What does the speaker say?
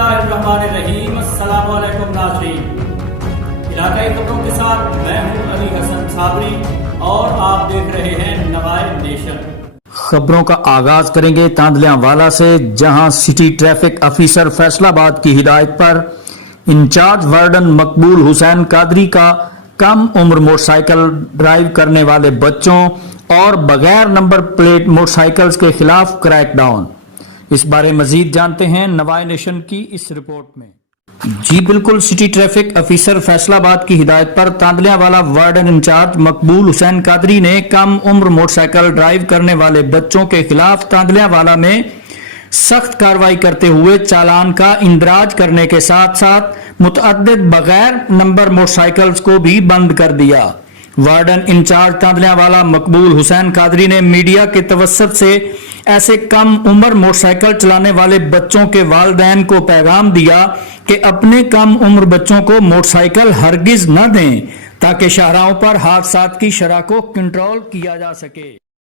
बिस्मिल्लाहिर्रहमानिर्रहीम। अस्सलाम वालेकुम नाज़रीन, इलाकाई खबरों के साथ मैं हूं अली हसन साबरी और आप देख रहे हैं नवाए नेशन। खबरों का आगाज करेंगे तांदलियांवाला से, जहां सिटी ट्रैफिक अफिसर फैसलाबाद की हिदायत पर इंचार्ज वार्डन मकबूल हुसैन कादरी का कम उम्र मोटरसाइकिल ड्राइव करने वाले बच्चों और बगैर नंबर प्लेट मोटरसाइकिल्स के खिलाफ क्रैकडाउन। इस बारे मजीद जानते हैं नवाए नेशन की इस रिपोर्ट में। जी बिल्कुल, सिटी ट्रैफिक अफिसर फैसलाबाद की हिदायत पर तांदलियांवाला वार्डन इंचार्ज मकबूल हुसैन कादरी ने कम उम्र मोटरसाइकिल ड्राइव करने वाले बच्चों के खिलाफ तांदलियांवाला में सख्त कार्रवाई करते हुए चालान का इंदराज करने के साथ साथ मुतअद्दिद बगैर नंबर मोटरसाइकिल्स को भी बंद कर दिया। वार्डन इंचार्ज तांदलियांवाला मकबूल हुसैन कादरी ने मीडिया के तवस्सुत से ऐसे कम उम्र मोटरसाइकिल चलाने वाले बच्चों के वालिदैन को पैगाम दिया कि अपने कम उम्र बच्चों को मोटरसाइकिल हरगिज न दें ताकि शाहराहों पर हादसात की शरह को कंट्रोल किया जा सके।